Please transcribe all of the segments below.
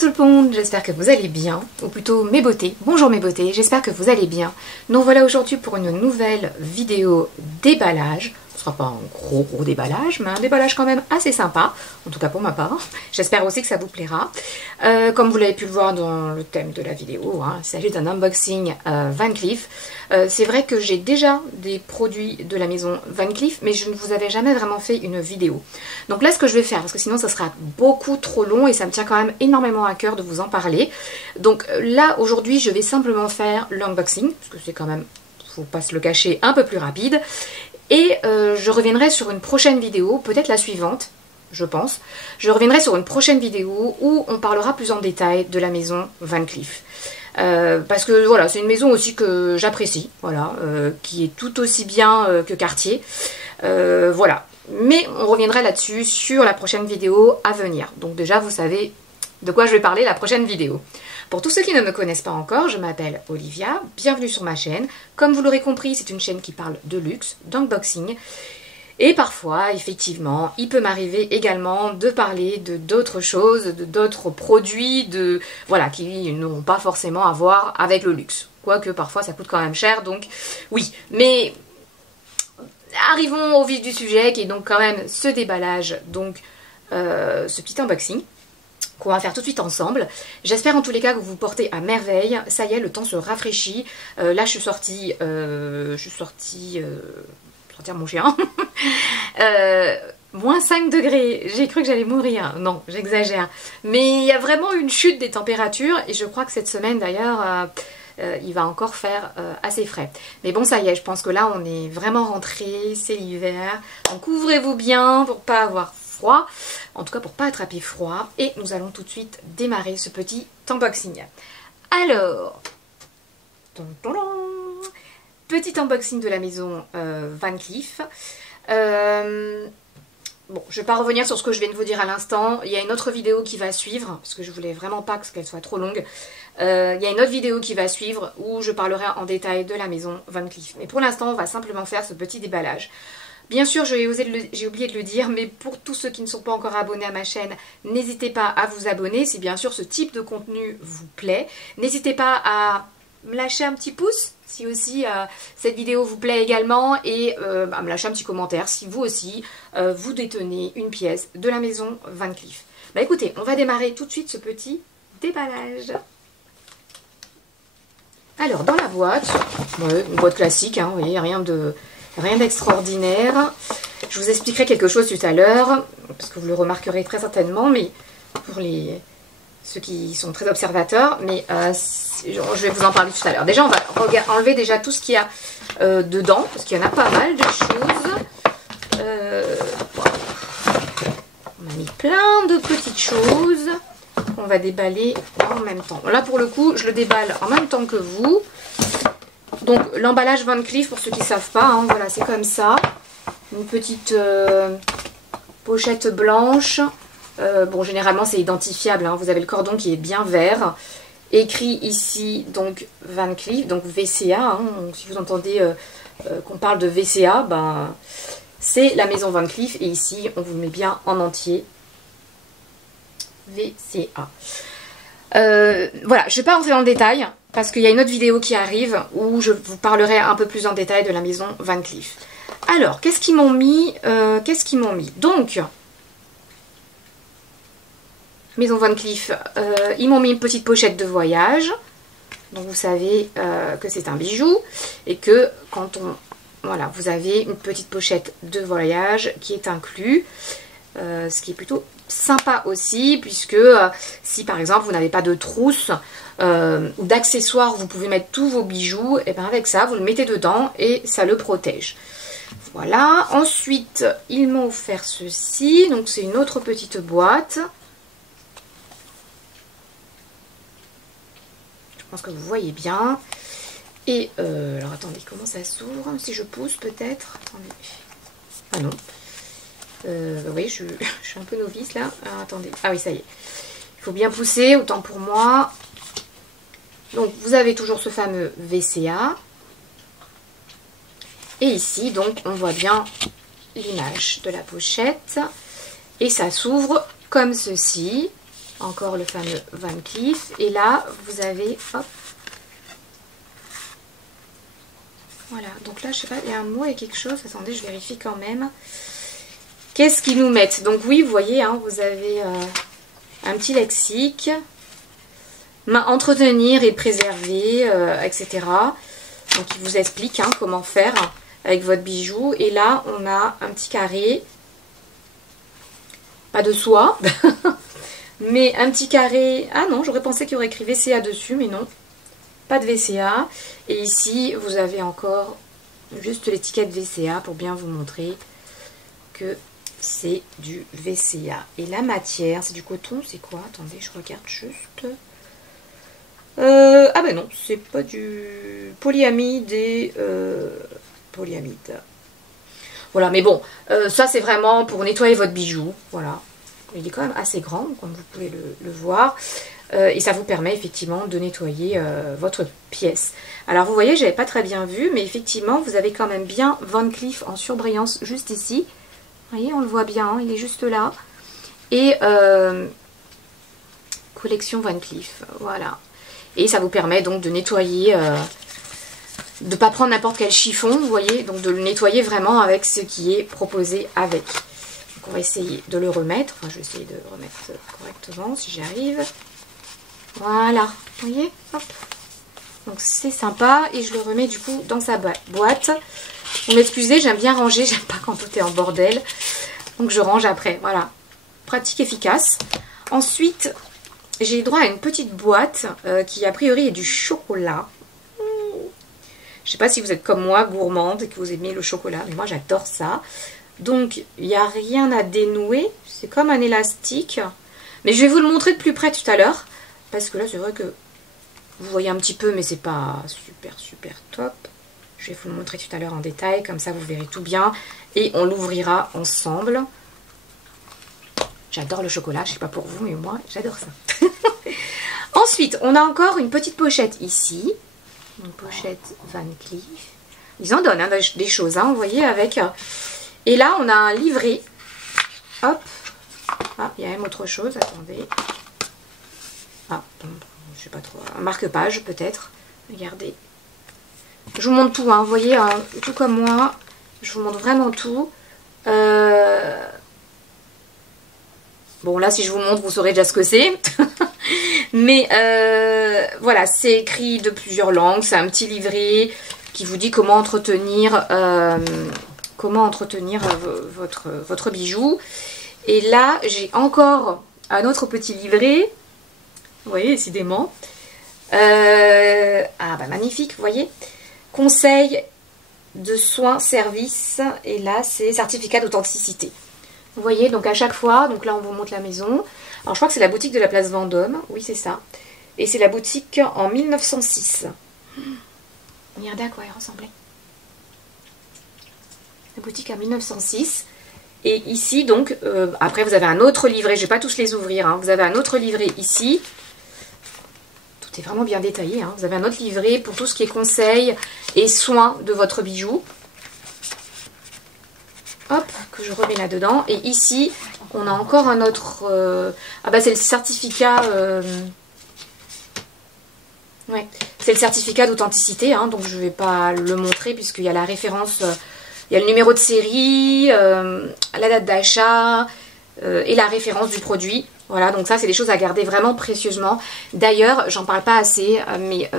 tout le monde, j'espère que vous allez bien, ou plutôt mes beautés. Bonjour mes beautés, j'espère que vous allez bien. Nous voilà aujourd'hui pour une nouvelle vidéo déballage. Ce sera pas un gros déballage, mais un déballage quand même assez sympa, en tout cas pour ma part. J'espère aussi que ça vous plaira. Comme vous l'avez pu le voir dans le thème de la vidéo, il s'agit d'un unboxing Van Cleef. C'est vrai que j'ai déjà des produits de la maison Van Cleef, mais je ne vous avais jamais vraiment fait une vidéo. Donc là, ce que je vais faire, parce que sinon ça sera beaucoup trop long et ça me tient quand même énormément à cœur de vous en parler. Donc là, aujourd'hui, je vais simplement faire l'unboxing, parce que c'est quand même, faut pas se le cacher, un peu plus rapide. Et je reviendrai sur une prochaine vidéo, peut-être la suivante, je pense. Je reviendrai sur une prochaine vidéo où on parlera plus en détail de la maison Van Cleef. Parce que voilà, c'est une maison aussi que j'apprécie, voilà, qui est tout aussi bien que Cartier. Voilà, mais on reviendra là-dessus sur la prochaine vidéo à venir. Donc déjà, vous savez de quoi je vais parler la prochaine vidéo. Pour tous ceux qui ne me connaissent pas encore, je m'appelle Olivia, bienvenue sur ma chaîne. Comme vous l'aurez compris, c'est une chaîne qui parle de luxe, d'unboxing. Et parfois, effectivement, il peut m'arriver également de parler de d'autres choses, de d'autres produits, voilà, qui n'ont pas forcément à voir avec le luxe. Quoique parfois ça coûte quand même cher, donc oui. Mais arrivons au vif du sujet, qui est donc quand même ce déballage, donc ce petit unboxing qu'on va faire tout de suite ensemble. J'espère en tous les cas que vous vous portez à merveille. Ça y est, le temps se rafraîchit. Là, je suis sortie sortir mon chien. Moins 5 degrés. J'ai cru que j'allais mourir. Non, j'exagère. Mais il y a vraiment une chute des températures et je crois que cette semaine d'ailleurs, il va encore faire assez frais. Mais bon, ça y est, je pense que là, on est vraiment rentré. C'est l'hiver. Donc, couvrez-vous bien pour pas avoir froid, en tout cas pour pas attraper froid, et nous allons tout de suite démarrer ce petit unboxing. Alors, petit unboxing de la maison Van Cleef. Bon, je vais pas revenir sur ce que je viens de vous dire à l'instant. Il y a une autre vidéo qui va suivre, parce que je voulais vraiment pas qu'elle soit trop longue. Il y a une autre vidéo qui va suivre où je parlerai en détail de la maison Van Cleef. Mais pour l'instant, on va simplement faire ce petit déballage. Bien sûr, j'ai oublié de le dire, mais pour tous ceux qui ne sont pas encore abonnés à ma chaîne, n'hésitez pas à vous abonner si bien sûr ce type de contenu vous plaît. N'hésitez pas à me lâcher un petit pouce si aussi cette vidéo vous plaît également et à me lâcher un petit commentaire si vous aussi vous détenez une pièce de la maison Van Cleef. Bah écoutez, on va démarrer tout de suite ce petit déballage. Alors dans la boîte, ouais, une boîte classique, hein, vous voyez, rien d'extraordinaire. Je vous expliquerai quelque chose tout à l'heure, parce que vous le remarquerez très certainement, mais pour ceux qui sont très observateurs, mais je vais vous en parler tout à l'heure. Déjà, on va enlever déjà tout ce qu'il y a dedans, parce qu'il y en a pas mal de choses. On a mis plein de petites choses qu'on va déballer en même temps. Là, pour le coup, je le déballe en même temps que vous. Donc l'emballage Van Cleef, pour ceux qui ne savent pas, hein, voilà, c'est comme ça. Une petite pochette blanche. Bon, généralement c'est identifiable, hein, vous avez le cordon qui est bien vert. Écrit ici donc Van Cleef, donc VCA. Hein, donc, si vous entendez qu'on parle de VCA, ben, c'est la maison Van Cleef. Et ici, on vous le met bien en entier. VCA. Voilà, je ne vais pas rentrer dans le détail. Parce qu'il y a une autre vidéo qui arrive où je vous parlerai un peu plus en détail de la maison Van Cleef. Alors, qu'est-ce qu'ils m'ont mis Donc, maison Van Cleef, ils m'ont mis une petite pochette de voyage. Donc, vous savez que c'est un bijou. Et que quand voilà, vous avez une petite pochette de voyage qui est inclus. Ce qui est plutôt sympa aussi, puisque si par exemple vous n'avez pas de trousse ou d'accessoires, vous pouvez mettre tous vos bijoux, et bien avec ça vous le mettez dedans et ça le protège. Voilà, ensuite ils m'ont offert ceci, donc c'est une autre petite boîte. Je pense que vous voyez bien. Et alors attendez, comment ça s'ouvre? Si je pousse peut-être. Ah non. Oui, je suis un peu novice là. Alors, attendez. Ah oui, ça y est. Il faut bien pousser, autant pour moi. Donc, vous avez toujours ce fameux VCA. Et ici, donc, on voit bien l'image de la pochette. Et ça s'ouvre comme ceci. encore le fameux Van Cleef. Et là, vous avez, hop, voilà, donc là, je sais pas, il y a un mot et quelque chose. Attendez, je vérifie quand même. Qu'est-ce qu'ils nous mettent? Donc oui, vous voyez, hein, vous avez un petit lexique. Entretenir et préserver, etc. Donc il vous explique hein, comment faire avec votre bijou. Et là, on a un petit carré. Pas de soie. Mais un petit carré. Ah non, j'aurais pensé qu'il y aurait écrit VCA dessus, mais non. Pas de VCA. Et ici, vous avez encore juste l'étiquette VCA pour bien vous montrer que c'est du VCA. Et la matière, c'est du coton, c'est quoi? Attendez, je regarde juste. Ah ben non, c'est pas du polyamide et polyamide. Voilà, mais bon, ça c'est vraiment pour nettoyer votre bijou. Voilà, il est quand même assez grand, comme vous pouvez le voir. Et ça vous permet effectivement de nettoyer votre pièce. Alors vous voyez, j'avais pas très bien vu, mais effectivement, vous avez quand même bien Van Cleef en surbrillance juste ici. Vous voyez, on le voit bien, hein, il est juste là. Et collection Van Cleef, voilà. Et ça vous permet donc de nettoyer, de ne pas prendre n'importe quel chiffon, vous voyez, donc de le nettoyer vraiment avec ce qui est proposé avec. Donc on va essayer de le remettre, enfin je vais essayer de le remettre correctement si j'y arrive. Voilà, vous voyez, hop. Donc c'est sympa et je le remets du coup dans sa boîte. Vous m'excusez, j'aime bien ranger, j'aime pas quand tout est en bordel. Donc je range après, voilà. Pratique, efficace. Ensuite, j'ai droit à une petite boîte qui a priori est du chocolat. Je sais pas si vous êtes comme moi, gourmande et que vous aimez le chocolat, mais moi j'adore ça. Donc il n'y a rien à dénouer, c'est comme un élastique. Mais je vais vous le montrer de plus près tout à l'heure. Parce que là c'est vrai que vous voyez un petit peu, mais c'est pas super top. Je vais vous le montrer tout à l'heure en détail, comme ça vous verrez tout bien. Et on l'ouvrira ensemble. J'adore le chocolat, je sais pas pour vous, mais moi j'adore ça. Ensuite, on a encore une petite pochette ici. Une pochette Van Cleef. Ils en donnent hein, des choses, hein, vous voyez, avec... Et là, on a un livret. Hop. Ah, il y a même autre chose, attendez. Ah, je sais pas trop. Un marque-page, peut-être. Regardez. Je vous montre tout, hein, vous voyez, hein, tout comme moi. Je vous montre vraiment tout. Bon, là, si je vous montre, vous saurez déjà ce que c'est. Mais voilà, c'est écrit de plusieurs langues. C'est un petit livret qui vous dit comment entretenir, votre bijou. Et là, j'ai encore un autre petit livret. Vous voyez, décidément. Ah, bah magnifique, vous voyez. Conseils de soins, services. Et là, c'est certificat d'authenticité. Vous voyez, donc à chaque fois, donc là on vous montre la maison. Alors je crois que c'est la boutique de la place Vendôme, oui c'est ça. Et c'est la boutique en 1906. Regardez à quoi elle ressemblait. La boutique en 1906. Et ici donc, après vous avez un autre livret, je ne vais pas tous les ouvrir, hein. Vous avez un autre livret ici. Tout est vraiment bien détaillé, hein. Vous avez un autre livret pour tout ce qui est conseils et soins de votre bijou. Hop, que je remets là-dedans. Et ici, on a encore un autre... Ah bah c'est le certificat... Ouais, c'est le certificat d'authenticité. Hein, donc je ne vais pas le montrer puisqu'il y a la référence... il y a le numéro de série, la date d'achat et la référence du produit. Voilà, donc ça c'est des choses à garder vraiment précieusement. D'ailleurs, j'en parle pas assez, mais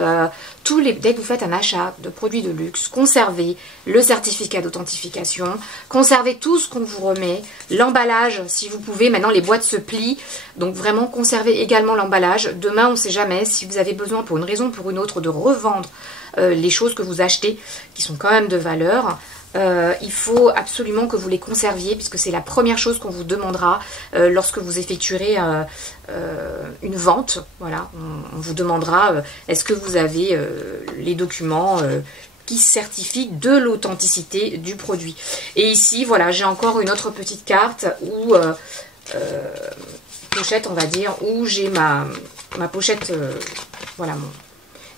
dès que vous faites un achat de produits de luxe, conservez le certificat d'authentification, conservez tout ce qu'on vous remet, l'emballage si vous pouvez. Maintenant les boîtes se plient, donc vraiment conservez également l'emballage. Demain on ne sait jamais si vous avez besoin pour une raison ou pour une autre de revendre les choses que vous achetez qui sont quand même de valeur. Il faut absolument que vous les conserviez puisque c'est la première chose qu'on vous demandera lorsque vous effectuerez une vente. Voilà, on vous demandera est-ce que vous avez les documents qui certifient de l'authenticité du produit. Et ici, voilà, j'ai encore une autre petite carte où pochette, on va dire, où j'ai ma pochette, voilà,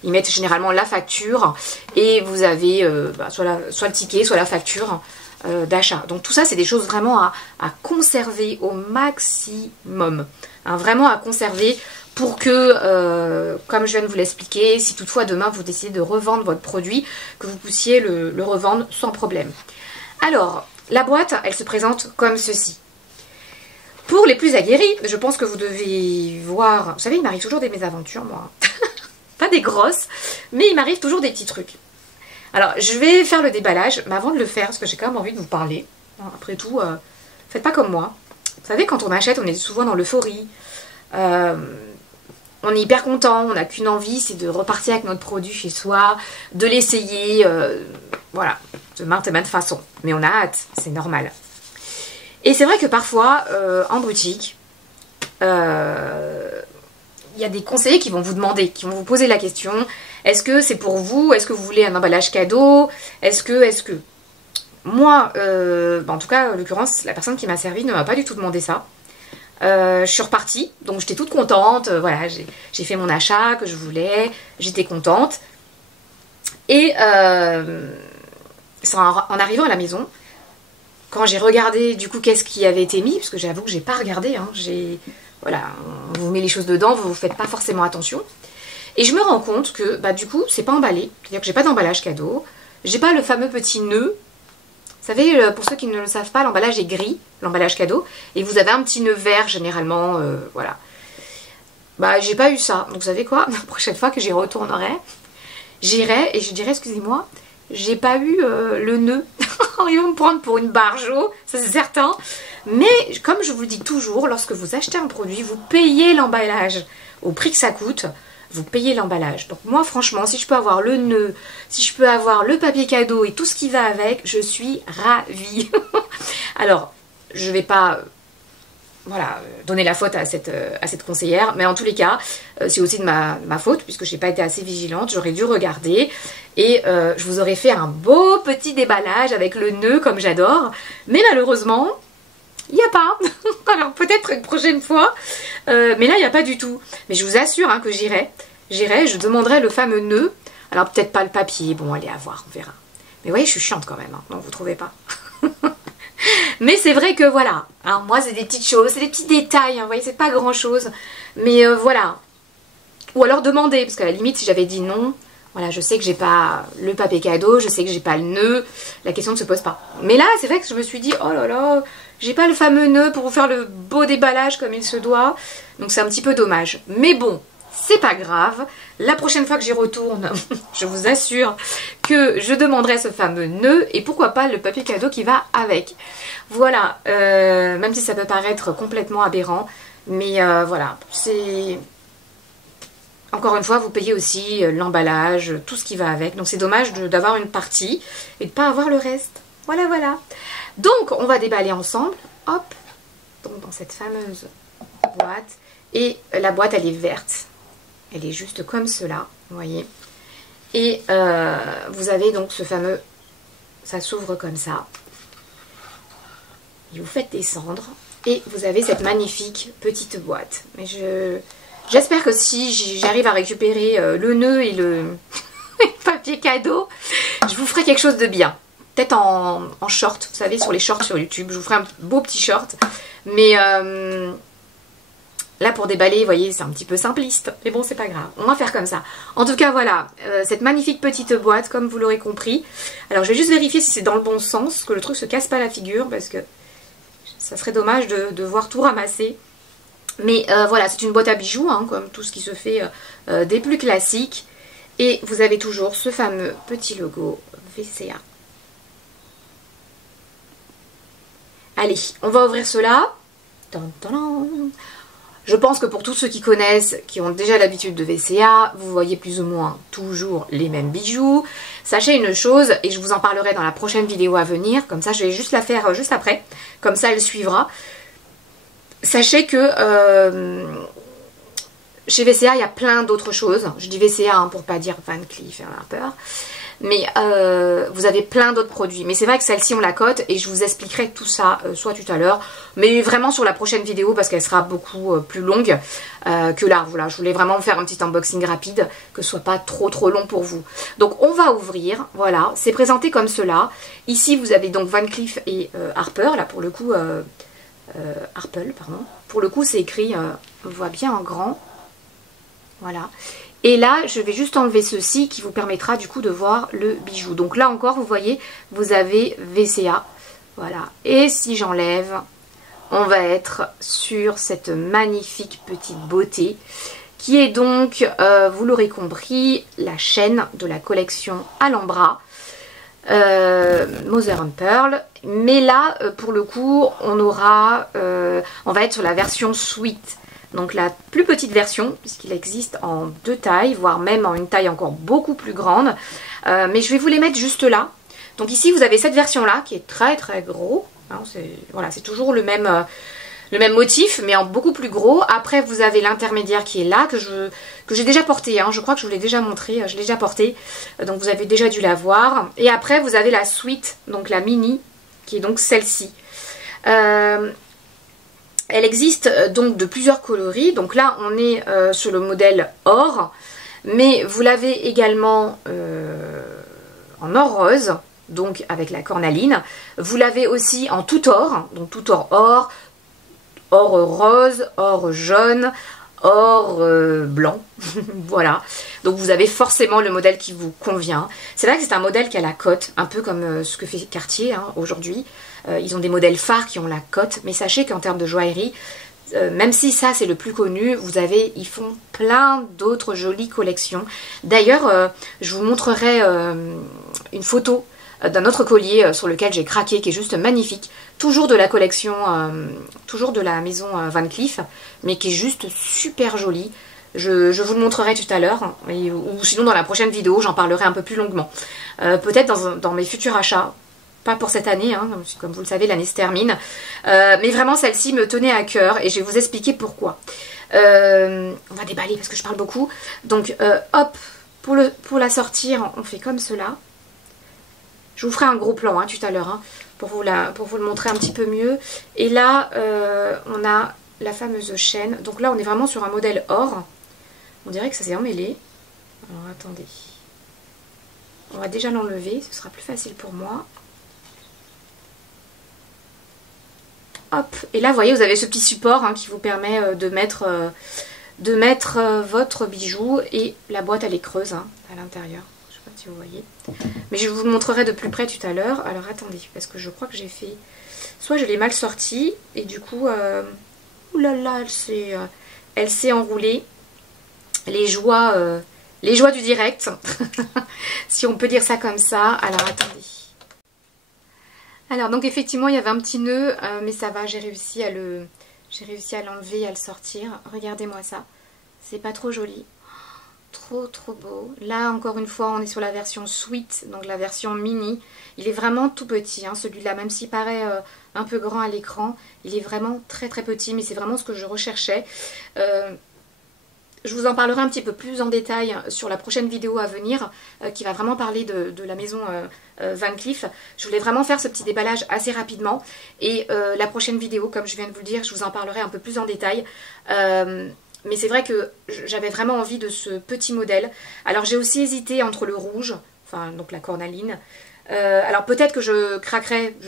ils mettent généralement la facture et vous avez soit le ticket, soit la facture d'achat. Donc tout ça, c'est des choses vraiment à conserver au maximum. Hein, vraiment à conserver pour que, comme je viens de vous l'expliquer, si toutefois demain vous décidez de revendre votre produit, que vous puissiez le revendre sans problème. Alors, la boîte, elle se présente comme ceci. Pour les plus aguerris, je pense que vous devez voir... Vous savez, il m'arrive toujours des mésaventures, moi. Pas des grosses, mais il m'arrive toujours des petits trucs. Alors, je vais faire le déballage, mais avant de le faire, parce que j'ai quand même envie de vous parler. Après tout, faites pas comme moi. Vous savez, quand on achète, on est souvent dans l'euphorie. On est hyper content, on n'a qu'une envie, c'est de repartir avec notre produit chez soi, de l'essayer, voilà, de maintes et maintes façons. Mais on a hâte, c'est normal. Et c'est vrai que parfois, en boutique, il y a des conseillers qui vont vous demander, qui vont vous poser la question, est-ce que c'est pour vous? Est-ce que vous voulez un emballage cadeau? Est-ce que... Moi, en tout cas, en l'occurrence, la personne qui m'a servi ne m'a pas du tout demandé ça. Je suis repartie, donc j'étais toute contente, voilà, j'ai fait mon achat que je voulais, j'étais contente. Et en arrivant à la maison, quand j'ai regardé du coup qu'est-ce qui avait été mis, parce que j'avoue que j'ai pas regardé, hein, voilà, on vous met les choses dedans, vous ne faites pas forcément attention. Et je me rends compte que bah, du coup, c'est pas emballé, c'est-à-dire que j'ai pas d'emballage cadeau, j'ai pas le fameux petit nœud. Vous savez, pour ceux qui ne le savent pas, l'emballage est gris, l'emballage cadeau, et vous avez un petit nœud vert généralement, voilà. Bah, j'ai pas eu ça. Donc, vous savez quoi? La prochaine fois que j'y retournerai, j'irai et je dirai, excusez-moi, j'ai pas eu le nœud. Ils vont me prendre pour une barjo, ça c'est certain. Mais, comme je vous le dis toujours, lorsque vous achetez un produit, vous payez l'emballage au prix que ça coûte. Vous payez l'emballage. Donc moi, franchement, si je peux avoir le nœud, si je peux avoir le papier cadeau et tout ce qui va avec, je suis ravie. Alors, je ne vais pas voilà, donner la faute à cette conseillère, mais en tous les cas, c'est aussi de ma faute, puisque je n'ai pas été assez vigilante, j'aurais dû regarder, et je vous aurais fait un beau petit déballage avec le nœud, comme j'adore, mais malheureusement... il n'y a pas. Alors peut-être une prochaine fois. Mais là, il n'y a pas du tout. Mais je vous assure hein, que j'irai. J'irai, je demanderai le fameux nœud. Alors peut-être pas le papier. Bon, allez, à voir, on verra. Mais vous voyez, je suis chiante quand même. Hein. Non, vous trouvez pas. Mais c'est vrai que voilà. Hein, moi, c'est des petites choses. C'est des petits détails. Hein, vous voyez, c'est pas grand-chose. Mais voilà. Ou alors demander. Parce qu'à la limite, si j'avais dit non... Voilà, je sais que j'ai pas le papier cadeau, je sais que j'ai pas le nœud, la question ne se pose pas. Mais là, c'est vrai que je me suis dit, oh là là, j'ai pas le fameux nœud pour vous faire le beau déballage comme il se doit. Donc c'est un petit peu dommage. Mais bon, c'est pas grave. La prochaine fois que j'y retourne, je vous assure que je demanderai ce fameux nœud et pourquoi pas le papier cadeau qui va avec. Voilà, même si ça peut paraître complètement aberrant, mais voilà, c'est... Encore une fois, vous payez aussi l'emballage, tout ce qui va avec. Donc c'est dommage d'avoir une partie et de ne pas avoir le reste. Voilà, voilà. Donc on va déballer ensemble. Hop. Donc dans cette fameuse boîte. Et la boîte, elle est verte. Elle est juste comme cela, vous voyez. Et vous avez donc ce fameux... Ça s'ouvre comme ça. Et vous faites descendre. Et vous avez cette magnifique petite boîte. Mais j'espère que si j'arrive à récupérer le nœud et le papier cadeau, je vous ferai quelque chose de bien. Peut-être en short, vous savez, sur les shorts sur YouTube. Je vous ferai un beau petit short. Mais là, pour déballer, vous voyez, c'est un petit peu simpliste. Mais bon, c'est pas grave. On va faire comme ça. En tout cas, voilà. Cette magnifique petite boîte, comme vous l'aurez compris. Alors, je vais juste vérifier si c'est dans le bon sens, que le truc se casse pas la figure, parce que ça serait dommage de devoir tout ramasser. Mais voilà, c'est une boîte à bijoux, hein, comme tout ce qui se fait des plus classiques. Et vous avez toujours ce fameux petit logo VCA. Allez, on va ouvrir cela. Je pense que pour tous ceux qui connaissent, qui ont déjà l'habitude de VCA, vous voyez plus ou moins toujours les mêmes bijoux. Sachez une chose, et je vous en parlerai dans la prochaine vidéo à venir, comme ça je vais juste la faire juste après, comme ça elle suivra. Sachez que chez VCA, il y a plein d'autres choses. Je dis VCA hein, pour pas dire Van Cleef & Arpels. mais vous avez plein d'autres produits. Mais c'est vrai que celle-ci on la cote et je vous expliquerai tout ça soit tout à l'heure, mais vraiment sur la prochaine vidéo parce qu'elle sera beaucoup plus longue que là. Voilà, je voulais vraiment faire un petit unboxing rapide, que ce soit pas trop long pour vous. Donc on va ouvrir, voilà, c'est présenté comme cela. Ici vous avez donc Van Cleef et Harper, là pour le coup, Harper, pardon. Pour le coup c'est écrit, on voit bien en grand, voilà. Et là, je vais juste enlever ceci qui vous permettra du coup de voir le bijou. Donc là encore, vous voyez, vous avez VCA. Voilà. Et si j'enlève, on va être sur cette magnifique petite beauté qui est donc, vous l'aurez compris, la chaîne de la collection Alhambra. Mother & Pearl. Mais là, pour le coup, on va être sur la version Sweet. Donc la plus petite version, puisqu'il existe en 2 tailles, voire même en une taille encore beaucoup plus grande. Mais je vais vous les mettre juste là. Donc ici vous avez cette version-là qui est très gros. Hein, voilà, c'est toujours le même motif, mais en beaucoup plus gros. Après vous avez l'intermédiaire qui est là, que j'ai déjà porté. Hein, je crois que je vous l'ai déjà montré, je l'ai déjà porté. Donc vous avez déjà dû la voir. Et après vous avez la suite, donc la mini, qui est donc celle-ci. Elle existe donc de plusieurs coloris. Donc là, on est sur le modèle or. Mais vous l'avez également en or rose, donc avec la cornaline. Vous l'avez aussi en tout or, donc tout or, or rose, or jaune, or blanc. Voilà. Donc vous avez forcément le modèle qui vous convient. C'est vrai que c'est un modèle qui a la cote, un peu comme ce que fait Cartier hein, aujourd'hui. Ils ont des modèles phares qui ont la cote, mais sachez qu'en termes de joaillerie, même si ça c'est le plus connu, ils font plein d'autres jolies collections. D'ailleurs, je vous montrerai une photo d'un autre collier sur lequel j'ai craqué, qui est juste magnifique, toujours de la collection, toujours de la maison Van Cleef, mais qui est juste super joli. Je vous le montrerai tout à l'heure, ou sinon dans la prochaine vidéo, j'en parlerai un peu plus longuement. Peut-être dans mes futurs achats. Pas pour cette année, hein, comme vous le savez, l'année se termine. Mais vraiment, celle-ci me tenait à cœur et je vais vous expliquer pourquoi. On va déballer parce que je parle beaucoup. Donc, hop, pour la sortir, on fait comme cela. Je vous ferai un gros plan hein, tout à l'heure, hein, pour vous le montrer un petit peu mieux. Et là, on a la fameuse chaîne. Donc là, on est vraiment sur un modèle or. On dirait que ça s'est emmêlé. Alors, attendez. On va déjà l'enlever, ce sera plus facile pour moi. Hop, et là vous voyez vous avez ce petit support hein, qui vous permet de mettre votre bijou, et la boîte elle est creuse hein, à l'intérieur, je sais pas si vous voyez, mais je vous le montrerai de plus près tout à l'heure. Alors attendez, parce que je crois que j'ai fait, soit je l'ai mal sortie et du coup, oulala, elle s'est enroulée, les joies du direct, si on peut dire ça comme ça. Alors attendez. Alors donc effectivement il y avait un petit nœud, mais ça va, j'ai réussi à l'enlever, à le sortir. Regardez-moi ça, c'est pas trop joli, trop beau. Là encore une fois on est sur la version Sweet, donc la version mini. Il est vraiment tout petit hein, celui-là, même s'il paraît un peu grand à l'écran, il est vraiment très petit, mais c'est vraiment ce que je recherchais. Je vous en parlerai un petit peu plus en détail sur la prochaine vidéo à venir, qui va vraiment parler de la maison Van Cleef. Je voulais vraiment faire ce petit déballage assez rapidement, et la prochaine vidéo, comme je viens de vous le dire, je vous en parlerai un peu plus en détail. Mais c'est vrai que j'avais vraiment envie de ce petit modèle. Alors j'ai aussi hésité entre le rouge, enfin donc la cornaline. Alors peut-être que je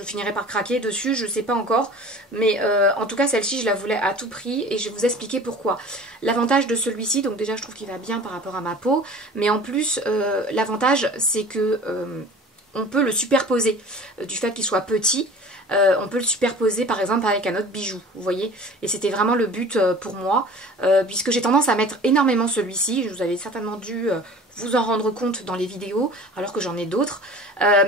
finirai par craquer dessus, je sais pas encore, mais en tout cas celle-ci je la voulais à tout prix, et je vais vous expliquer pourquoi. L'avantage de celui-ci, donc déjà je trouve qu'il va bien par rapport à ma peau, mais en plus l'avantage c'est que on peut le superposer, du fait qu'il soit petit. On peut le superposer par exemple avec un autre bijou, vous voyez, et c'était vraiment le but pour moi, puisque j'ai tendance à mettre énormément celui-ci. Vous avez certainement dû vous en rendre compte dans les vidéos, alors que j'en ai d'autres,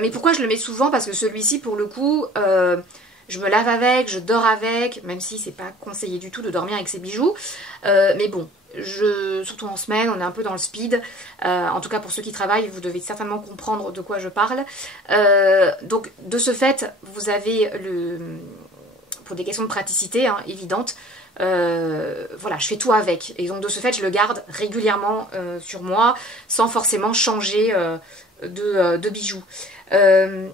mais pourquoi je le mets souvent? Parce que celui-ci pour le coup, je me lave avec, je dors avec, même si c'est pas conseillé du tout de dormir avec ces bijoux, mais bon, surtout en semaine, on est un peu dans le speed, en tout cas pour ceux qui travaillent, vous devez certainement comprendre de quoi je parle. Donc de ce fait, vous avez pour des questions de praticité hein, évidentes, voilà, je fais tout avec, et donc de ce fait je le garde régulièrement sur moi, sans forcément changer de bijoux. Ce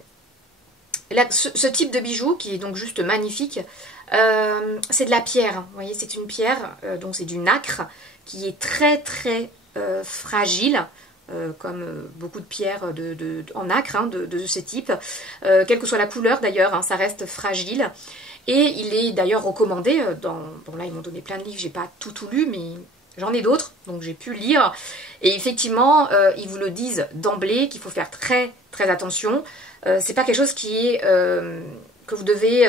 type de bijou, qui est donc juste magnifique, c'est de la pierre. Vous voyez, c'est une pierre, donc c'est du nacre, qui est très très fragile, comme beaucoup de pierres en nacre hein, de ce type. Quelle que soit la couleur d'ailleurs, hein, ça reste fragile. Et il est d'ailleurs recommandé, bon là ils m'ont donné plein de livres, j'ai pas tout lu, mais j'en ai d'autres, donc j'ai pu lire. Et effectivement, ils vous le disent d'emblée qu'il faut faire très très attention. C'est pas quelque chose qui est que vous devez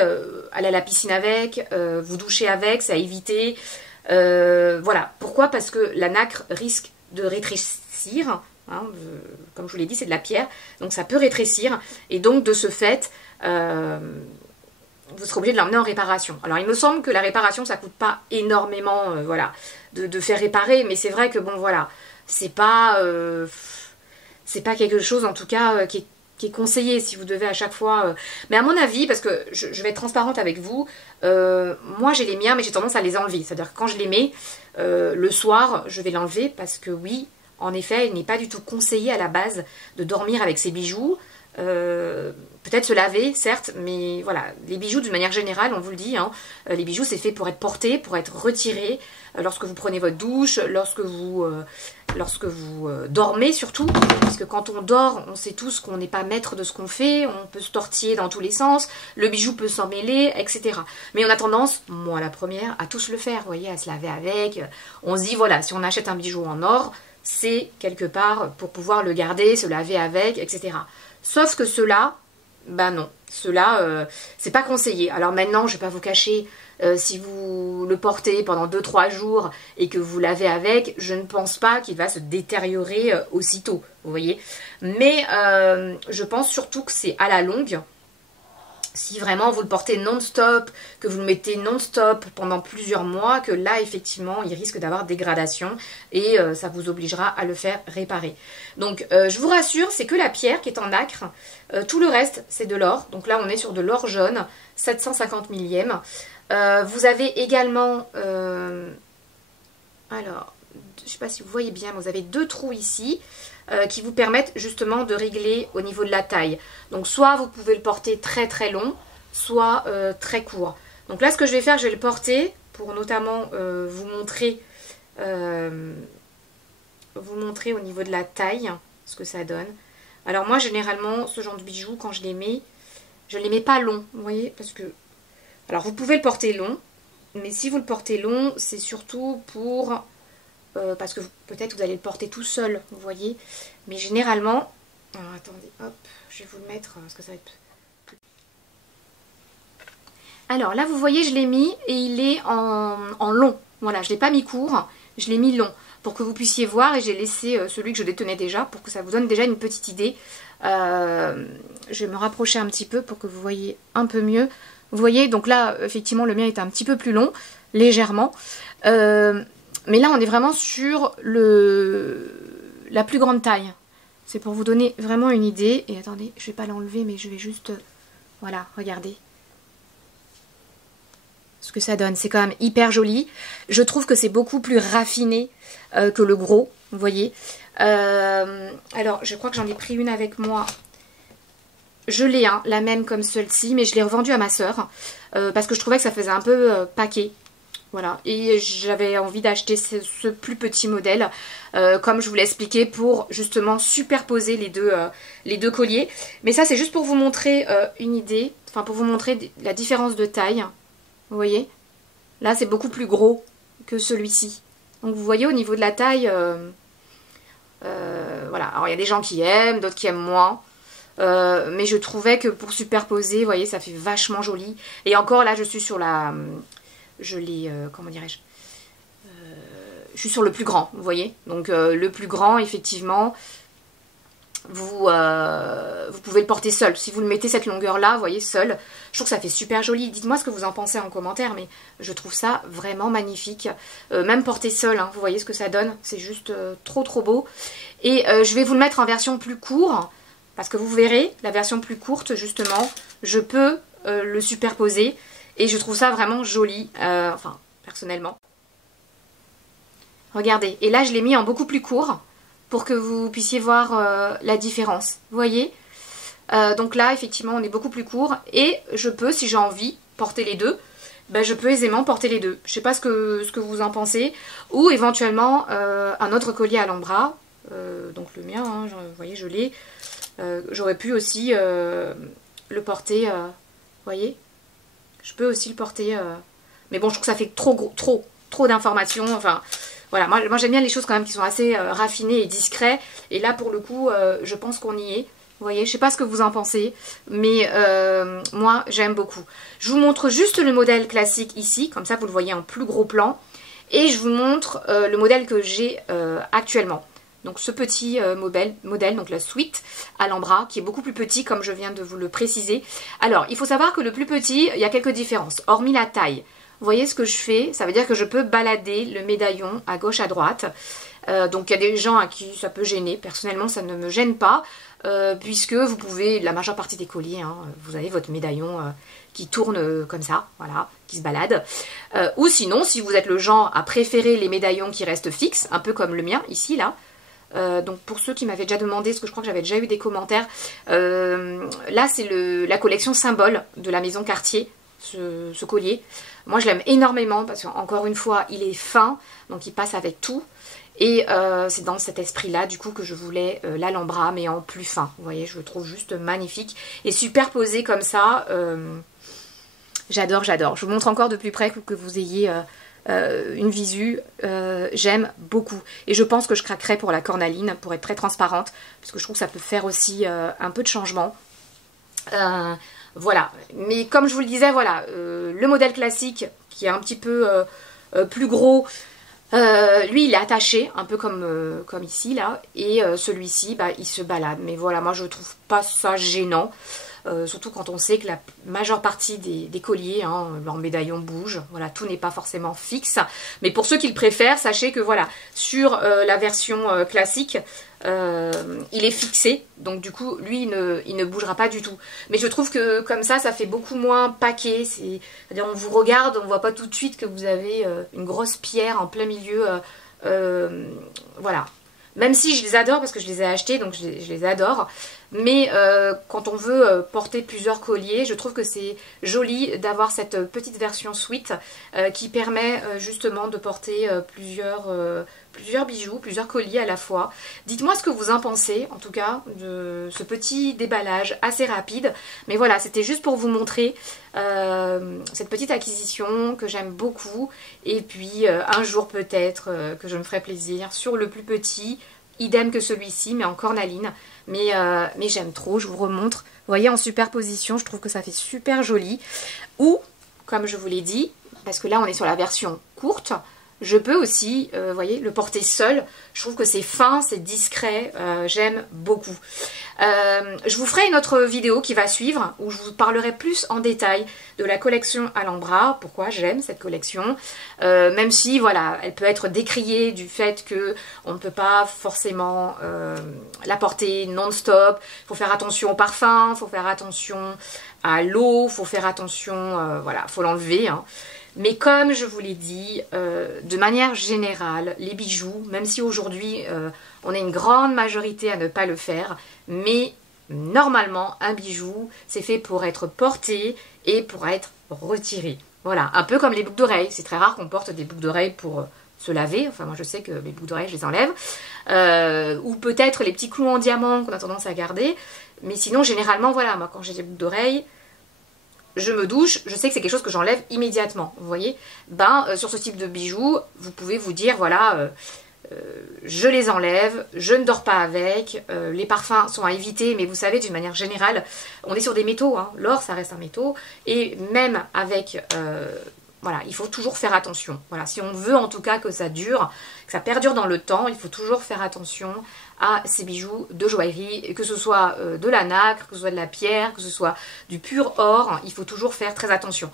aller à la piscine avec, vous doucher avec, c'est à éviter. Voilà. Pourquoi? Parce que la nacre risque de rétrécir. Hein, comme je vous l'ai dit, c'est de la pierre, donc ça peut rétrécir. Et donc de ce fait, vous serez obligé de l'emmener en réparation. Alors il me semble que la réparation, ça coûte pas énormément, voilà, de faire réparer. Mais c'est vrai que bon, voilà, c'est pas quelque chose en tout cas qui est conseillé si vous devez à chaque fois... Mais à mon avis, parce que je vais être transparente avec vous, moi j'ai les miens mais j'ai tendance à les enlever. C'est-à-dire que quand je les mets, le soir, je vais l'enlever parce que oui, en effet, il n'est pas du tout conseillé à la base de dormir avec ces bijoux. Peut-être se laver, certes, mais voilà, les bijoux d'une manière générale, on vous le dit, hein, les bijoux c'est fait pour être porté, pour être retiré, lorsque vous prenez votre douche, lorsque vous dormez surtout, parce que quand on dort, on sait tous qu'on n'est pas maître de ce qu'on fait, on peut se tortiller dans tous les sens, le bijou peut s'en mêler, etc. Mais on a tendance, moi la première, à tous le faire, vous voyez, à se laver avec, on se dit voilà, si on achète un bijou en or, c'est quelque part pour pouvoir le garder, se laver avec, etc. Sauf que ceux-là, ben non, ceux-là, c'est pas conseillé. Alors maintenant, je vais pas vous cacher, si vous le portez pendant 2-3 jours et que vous lavez avec, je ne pense pas qu'il va se détériorer aussitôt, vous voyez. Mais je pense surtout que c'est à la longue. Si vraiment vous le portez non-stop, que vous le mettez non-stop pendant plusieurs mois, que là effectivement il risque d'avoir dégradation et ça vous obligera à le faire réparer. Donc je vous rassure, c'est que la pierre qui est en nacre, tout le reste c'est de l'or. Donc là on est sur de l'or jaune, 750 millièmes. Vous avez également, alors je ne sais pas si vous voyez bien, mais vous avez 2 trous ici. Qui vous permettent justement de régler au niveau de la taille. Donc soit vous pouvez le porter très très long, soit très court. Donc là ce que je vais faire, je vais le porter pour notamment vous montrer au niveau de la taille ce que ça donne. Alors moi généralement ce genre de bijoux quand je les mets pas long, vous voyez, parce que alors vous pouvez le porter long, mais si vous le portez long, c'est surtout pour parce que peut-être vous allez le porter tout seul, vous voyez. Mais généralement, alors attendez, hop, je vais vous le mettre parce que ça va être... Alors là, vous voyez, je l'ai mis et il est en long. Voilà, je ne l'ai pas mis court, je l'ai mis long pour que vous puissiez voir et j'ai laissé celui que je détenais déjà pour que ça vous donne déjà une petite idée. Je vais me rapprocher un petit peu pour que vous voyez un peu mieux. Vous voyez, donc là, effectivement, le mien est un petit peu plus long, légèrement. Mais là, on est vraiment sur la plus grande taille. C'est pour vous donner vraiment une idée. Et attendez, je ne vais pas l'enlever, mais je vais juste... Voilà, regardez. Ce que ça donne. C'est quand même hyper joli. Je trouve que c'est beaucoup plus raffiné que le gros, vous voyez. Alors, je crois que j'en ai pris une avec moi. Je l'ai, hein, la même comme celle-ci, mais je l'ai revendue à ma sœur. Parce que je trouvais que ça faisait un peu paquet. Voilà, et j'avais envie d'acheter ce plus petit modèle, comme je vous l'ai expliqué, pour justement superposer les deux colliers. Mais ça, c'est juste pour vous montrer une idée, enfin pour vous montrer la différence de taille. Vous voyez? Là, c'est beaucoup plus gros que celui-ci. Donc vous voyez, au niveau de la taille, voilà. Alors il y a des gens qui aiment, d'autres qui aiment moins. Mais je trouvais que pour superposer, vous voyez, ça fait vachement joli. Et encore, là, je suis sur la... Je l'ai, comment dirais-je, je suis sur le plus grand, vous voyez. Donc le plus grand, effectivement, vous pouvez le porter seul. Si vous le mettez cette longueur-là, vous voyez, seul, je trouve que ça fait super joli. Dites-moi ce que vous en pensez en commentaire, mais je trouve ça vraiment magnifique. Même porté seul, hein, vous voyez ce que ça donne. C'est juste trop trop beau. Et je vais vous le mettre en version plus courte, parce que vous verrez, la version plus courte, justement, je peux le superposer. Et je trouve ça vraiment joli, personnellement. Regardez, et là je l'ai mis en beaucoup plus court pour que vous puissiez voir la différence. Vous voyez? Donc là, effectivement, on est beaucoup plus court. Et je peux, si j'ai envie, porter les deux. Ben, je peux aisément porter les deux. Je sais pas ce que vous en pensez. Ou éventuellement, un autre collier à l'ambra. Donc le mien, hein, vous voyez, je l'ai. J'aurais pu aussi le porter, vous voyez? Je peux aussi le porter... mais bon, je trouve que ça fait trop d'informations. Enfin, voilà, moi j'aime bien les choses quand même qui sont assez raffinées et discrets. Et là, pour le coup, je pense qu'on y est. Vous voyez, je sais pas ce que vous en pensez, mais moi j'aime beaucoup. Je vous montre juste le modèle classique ici, comme ça vous le voyez en plus gros plan. Et je vous montre le modèle que j'ai actuellement. Donc ce petit modèle, donc la suite à l'ambra, qui est beaucoup plus petit comme je viens de vous le préciser. Alors, il faut savoir que le plus petit, il y a quelques différences, hormis la taille. Vous voyez ce que je fais? Ça veut dire que je peux balader le médaillon à gauche, à droite. Donc il y a des gens à qui ça peut gêner. Personnellement, ça ne me gêne pas. Puisque vous pouvez, la majeure partie des colliers, hein, vous avez votre médaillon qui tourne comme ça, voilà, qui se balade. Ou sinon, si vous êtes le genre à préférer les médaillons qui restent fixes, un peu comme le mien, ici, là. Donc pour ceux qui m'avaient déjà demandé, parce que je crois que j'avais déjà eu des commentaires, là c'est la collection symbole de la maison Cartier, ce collier. Moi je l'aime énormément parce qu'encore une fois, il est fin, donc il passe avec tout. Et c'est dans cet esprit-là, du coup, que je voulais l'Alhambra, mais en plus fin. Vous voyez, je le trouve juste magnifique. Et superposé comme ça, j'adore, j'adore. Je vous montre encore de plus près que vous ayez une visu. J'aime beaucoup. Et je pense que je craquerai pour la cornaline, pour être très transparente, parce que je trouve que ça peut faire aussi un peu de changement. Voilà. Mais comme je vous le disais, voilà, le modèle classique, qui est un petit peu plus gros... lui il est attaché un peu comme ici là, et celui-ci bah, il se balade, mais voilà, moi je trouve pas ça gênant, surtout quand on sait que la majeure partie des colliers, hein, leur médaillon bouge, voilà, tout n'est pas forcément fixe, mais pour ceux qui le préfèrent, sachez que voilà, sur la version classique, il est fixé, donc du coup lui il ne bougera pas du tout, mais je trouve que comme ça fait beaucoup moins paquet, c'est-à-dire on vous regarde, on voit pas tout de suite que vous avez une grosse pierre en plein milieu, voilà, même si je les adore parce que je les ai achetés, donc je les adore, mais quand on veut porter plusieurs colliers, je trouve que c'est joli d'avoir cette petite version suite qui permet justement de porter plusieurs bijoux, plusieurs colliers à la fois. Dites-moi ce que vous en pensez, en tout cas, de ce petit déballage assez rapide. Mais voilà, c'était juste pour vous montrer cette petite acquisition que j'aime beaucoup. Et puis, un jour peut-être que je me ferai plaisir sur le plus petit, idem que celui-ci, mais en cornaline. Mais j'aime trop, je vous remontre. Vous voyez, en superposition, je trouve que ça fait super joli. Ou, comme je vous l'ai dit, parce que là, on est sur la version courte, je peux aussi, vous voyez, le porter seul. Je trouve que c'est fin, c'est discret, j'aime beaucoup. Je vous ferai une autre vidéo qui va suivre, où je vous parlerai plus en détail de la collection Alhambra, pourquoi j'aime cette collection. Même si, voilà, elle peut être décriée du fait qu'on ne peut pas forcément la porter non-stop. Il faut faire attention au parfum, il faut faire attention à l'eau, il faut faire attention, voilà, il faut l'enlever, hein. Mais comme je vous l'ai dit, de manière générale, les bijoux, même si aujourd'hui on est une grande majorité à ne pas le faire, mais normalement un bijou c'est fait pour être porté et pour être retiré. Voilà, un peu comme les boucles d'oreilles, c'est très rare qu'on porte des boucles d'oreilles pour se laver, enfin moi je sais que mes boucles d'oreilles je les enlève, ou peut-être les petits clous en diamant qu'on a tendance à garder, mais sinon généralement voilà, moi quand j'ai des boucles d'oreilles, je me douche, je sais que c'est quelque chose que j'enlève immédiatement, vous voyez. Sur ce type de bijoux, vous pouvez vous dire, voilà, je les enlève, je ne dors pas avec, les parfums sont à éviter, mais vous savez, d'une manière générale, on est sur des métaux, hein. L'or, ça reste un métaux, et même avec... voilà, il faut toujours faire attention. Voilà, si on veut en tout cas que ça dure, que ça perdure dans le temps, il faut toujours faire attention à ces bijoux de joaillerie, que ce soit de la nacre, que ce soit de la pierre, que ce soit du pur or, il faut toujours faire très attention.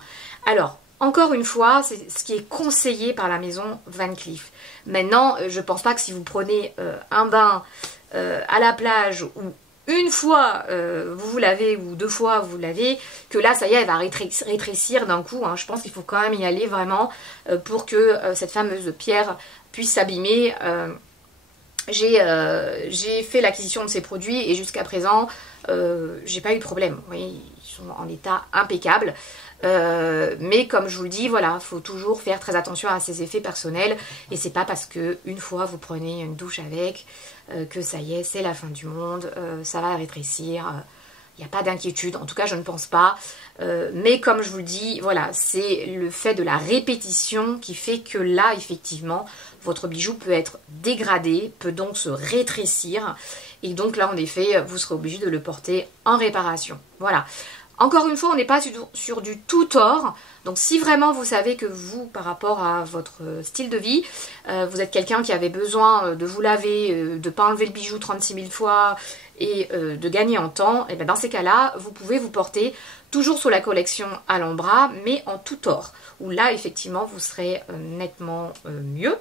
Alors, encore une fois, c'est ce qui est conseillé par la maison Van Cleef. Maintenant, je ne pense pas que si vous prenez un bain à la plage ou une fois vous vous lavez ou deux fois vous lavez, que là ça y est elle va rétrécir d'un coup, hein. Je pense qu'il faut quand même y aller vraiment pour que cette fameuse pierre puisse s'abîmer j'ai fait l'acquisition de ces produits et jusqu'à présent, j'ai pas eu de problème. Vous voyez, ils sont en état impeccable. Mais comme je vous le dis, voilà, faut toujours faire très attention à ses effets personnels. Et c'est pas parce que une fois vous prenez une douche avec que ça y est, c'est la fin du monde, ça va rétrécir. Il n'y a pas d'inquiétude, en tout cas je ne pense pas. Mais comme je vous le dis, voilà, c'est le fait de la répétition qui fait que là, effectivement, votre bijou peut être dégradé, peut donc se rétrécir. Et donc là, en effet, vous serez obligé de le porter en réparation. Voilà. Encore une fois, on n'est pas sur du tout tort. Donc si vraiment vous savez que vous, par rapport à votre style de vie, vous êtes quelqu'un qui avait besoin de vous laver, de ne pas enlever le bijou 36 000 fois et de gagner en temps, et bien dans ces cas-là, vous pouvez vous porter toujours sur la collection Alhambra, mais en tout or, où là, effectivement, vous serez nettement mieux,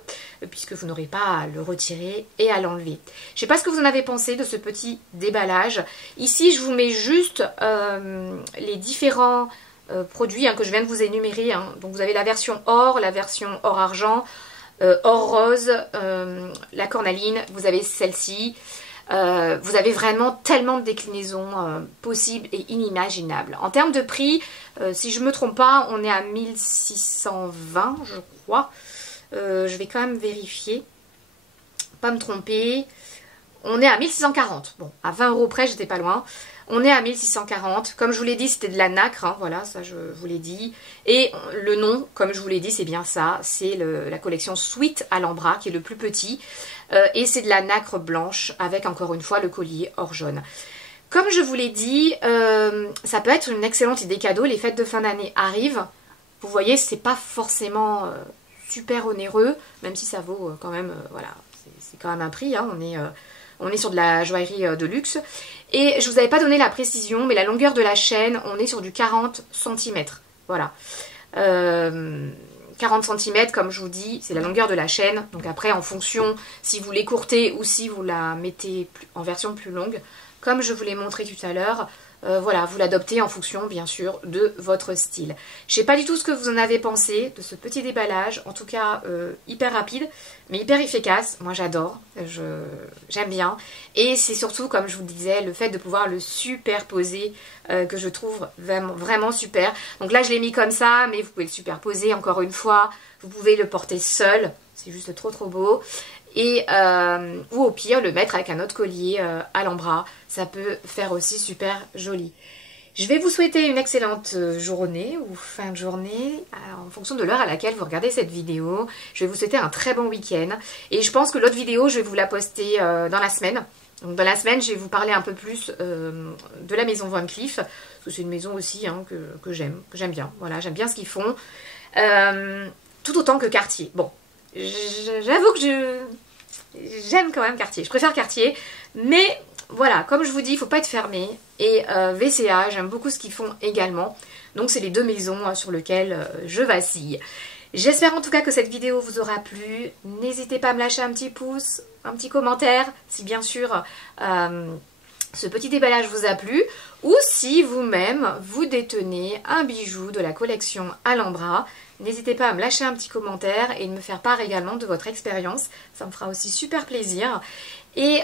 puisque vous n'aurez pas à le retirer et à l'enlever. Je ne sais pas ce que vous en avez pensé de ce petit déballage. Ici, je vous mets juste les différents produits que je viens de vous énumérer. Donc, vous avez la version or, la version or-argent, or-rose, la cornaline, vous avez celle-ci. Vous avez vraiment tellement de déclinaisons possibles et inimaginables. En termes de prix, si je ne me trompe pas, on est à 1620, je crois. Je vais quand même vérifier, pas me tromper. On est à 1640. Bon, à 20 € près, j'étais pas loin. On est à 1640. Comme je vous l'ai dit, c'était de la nacre. Voilà, ça je vous l'ai dit. Et le nom, comme je vous l'ai dit, c'est bien ça. C'est la collection Sweet Alhambra, qui est le plus petit. Et c'est de la nacre blanche, avec encore une fois le collier or jaune. Comme je vous l'ai dit, ça peut être une excellente idée cadeau. Les fêtes de fin d'année arrivent. Vous voyez, c'est pas forcément super onéreux, même si ça vaut quand même, voilà, c'est quand même un prix. On est sur de la joaillerie de luxe. Et je ne vous avais pas donné la précision, mais la longueur de la chaîne, on est sur du 40 cm. Voilà. 40 cm, comme je vous dis, c'est la longueur de la chaîne. Donc après, en fonction, si vous l'écourtez ou si vous la mettez en version plus longue, comme je vous l'ai montré tout à l'heure, voilà, vous l'adoptez en fonction, bien sûr, de votre style. Je ne sais pas du tout ce que vous en avez pensé de ce petit déballage. En tout cas, hyper rapide, mais hyper efficace. Moi, j'adore. J'aime bien. Et c'est surtout, comme je vous disais, le fait de pouvoir le superposer que je trouve vraiment, vraiment super. Donc là, je l'ai mis comme ça, mais vous pouvez le superposer encore une fois. Vous pouvez le porter seul. C'est juste trop, trop beau. Et ou au pire le mettre avec un autre collier Alhambra, ça peut faire aussi super joli. Je vais vous souhaiter une excellente journée ou fin de journée en fonction de l'heure à laquelle vous regardez cette vidéo. Je vais vous souhaiter un très bon week-end et je pense que l'autre vidéo je vais vous la poster dans la semaine. Donc dans la semaine je vais vous parler un peu plus de la maison Van Cleef, parce que c'est une maison aussi que j'aime bien. Voilà, j'aime bien ce qu'ils font, tout autant que Cartier. Bon, j'avoue que j'aime quand même Cartier, je préfère Cartier, mais voilà, comme je vous dis, il ne faut pas être fermé. Et VCA, j'aime beaucoup ce qu'ils font également. Donc c'est les deux maisons sur lesquelles je vacille. J'espère en tout cas que cette vidéo vous aura plu. N'hésitez pas à me lâcher un petit pouce, un petit commentaire, si bien sûr ce petit déballage vous a plu. Ou si vous-même vous détenez un bijou de la collection Alhambra. N'hésitez pas à me lâcher un petit commentaire et de me faire part également de votre expérience. Ça me fera aussi super plaisir. Et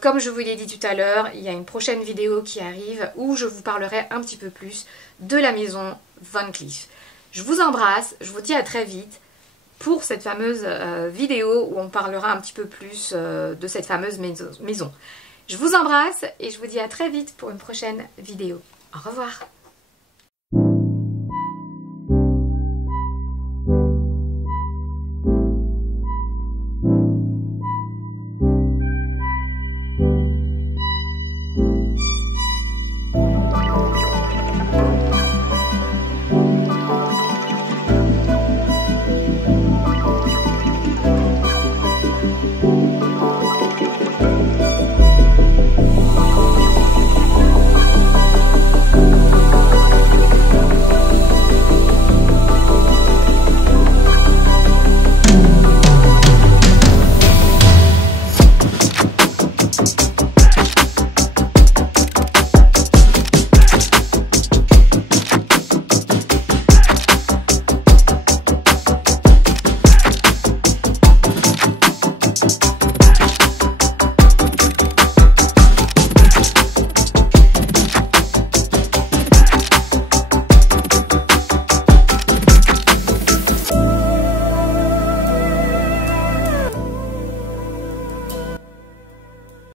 comme je vous l'ai dit tout à l'heure, il y a une prochaine vidéo qui arrive où je vous parlerai un petit peu plus de la maison Van Cleef. Je vous embrasse, je vous dis à très vite pour cette fameuse vidéo où on parlera un petit peu plus de cette fameuse maison. Je vous embrasse et je vous dis à très vite pour une prochaine vidéo. Au revoir.